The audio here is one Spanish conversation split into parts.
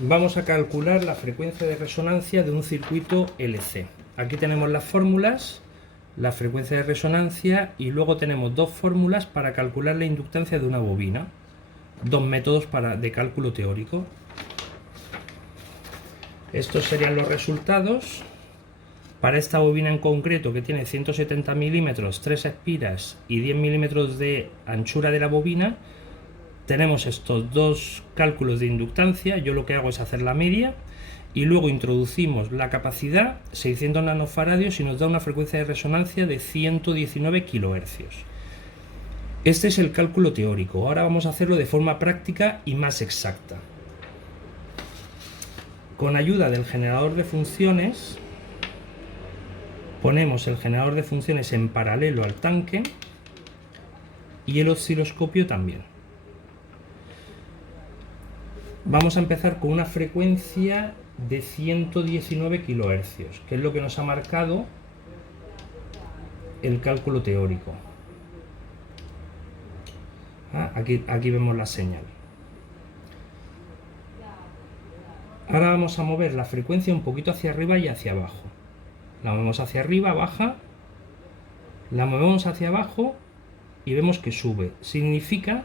Vamos a calcular la frecuencia de resonancia de un circuito LC. Aquí tenemos las fórmulas, la frecuencia de resonancia, y luego tenemos dos fórmulas para calcular la inductancia de una bobina. Dos métodos de cálculo teórico. Estos serían los resultados. Para esta bobina en concreto, que tiene 170 milímetros, 3 espiras y 10 milímetros de anchura de la bobina, tenemos estos dos cálculos de inductancia. Yo lo que hago es hacer la media y luego introducimos la capacidad, 600 nanofaradios, y nos da una frecuencia de resonancia de 119 kilohercios. Este es el cálculo teórico. Ahora vamos a hacerlo de forma práctica y más exacta. Con ayuda del generador de funciones, ponemos el generador de funciones en paralelo al tanque y el osciloscopio también. Vamos a empezar con una frecuencia de 119 kilohercios, que es lo que nos ha marcado el cálculo teórico. Aquí vemos la señal. Ahora vamos a mover la frecuencia un poquito hacia arriba y hacia abajo. La movemos hacia arriba, baja, la movemos hacia abajo y vemos que sube. Significa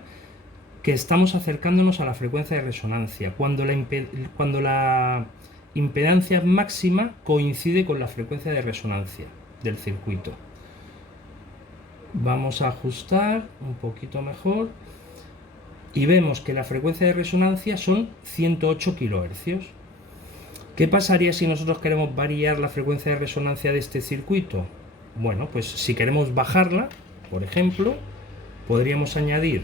que estamos acercándonos a la frecuencia de resonancia, cuando la impedancia máxima coincide con la frecuencia de resonancia del circuito. Vamos a ajustar un poquito mejor y vemos que la frecuencia de resonancia son 108 kilohercios. ¿Qué pasaría si nosotros queremos variar la frecuencia de resonancia de este circuito? Bueno, pues si queremos bajarla, por ejemplo, podríamos añadir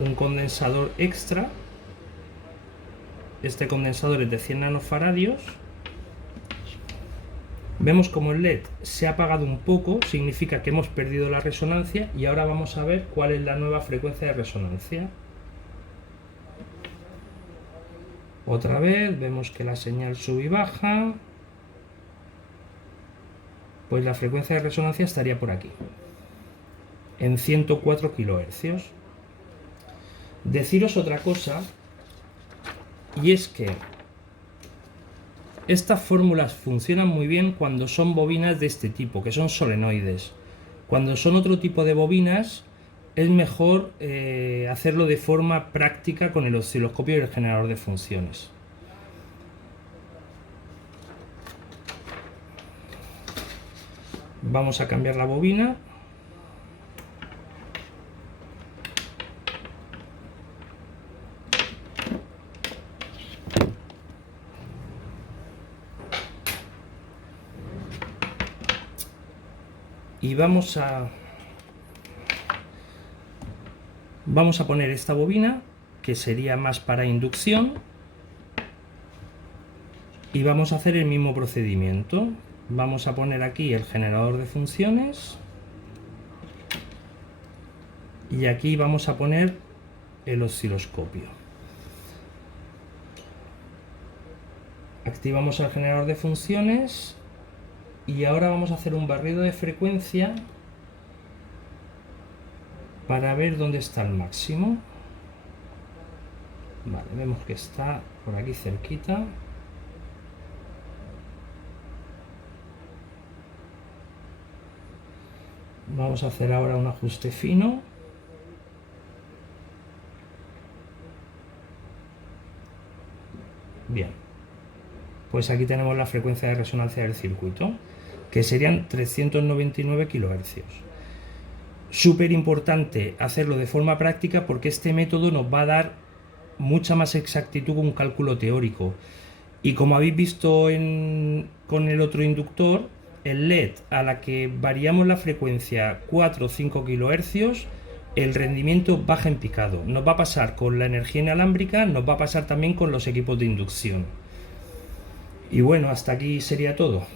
un condensador extra. Este condensador es de 100 nanofaradios. Vemos como el LED se ha apagado un poco, significa que hemos perdido la resonancia, y ahora vamos a ver cuál es la nueva frecuencia de resonancia. Otra vez vemos que la señal sube y baja. Pues la frecuencia de resonancia estaría por aquí, en 104 kilohercios. Deciros otra cosa, y es que estas fórmulas funcionan muy bien cuando son bobinas de este tipo, que son solenoides. Cuando son otro tipo de bobinas, es mejor hacerlo de forma práctica con el osciloscopio y el generador de funciones. Vamos a cambiar la bobina. Y vamos a poner esta bobina, que sería más para inducción, y vamos a hacer el mismo procedimiento. Vamos a poner aquí el generador de funciones y aquí vamos a poner el osciloscopio. Activamos el generador de funciones y ahora vamos a hacer un barrido de frecuencia para ver dónde está el máximo. Vale, vemos que está por aquí cerquita. Vamos a hacer ahora un ajuste fino. Bien, pues aquí tenemos la frecuencia de resonancia del circuito, que serían 399 kilohercios. Súper importante hacerlo de forma práctica, porque este método nos va a dar mucha más exactitud con un cálculo teórico. Y como habéis visto con el otro inductor, el LED, a la que variamos la frecuencia 4 o 5 kilohercios, el rendimiento baja en picado. Nos va a pasar con la energía inalámbrica, nos va a pasar también con los equipos de inducción. Y bueno, hasta aquí sería todo.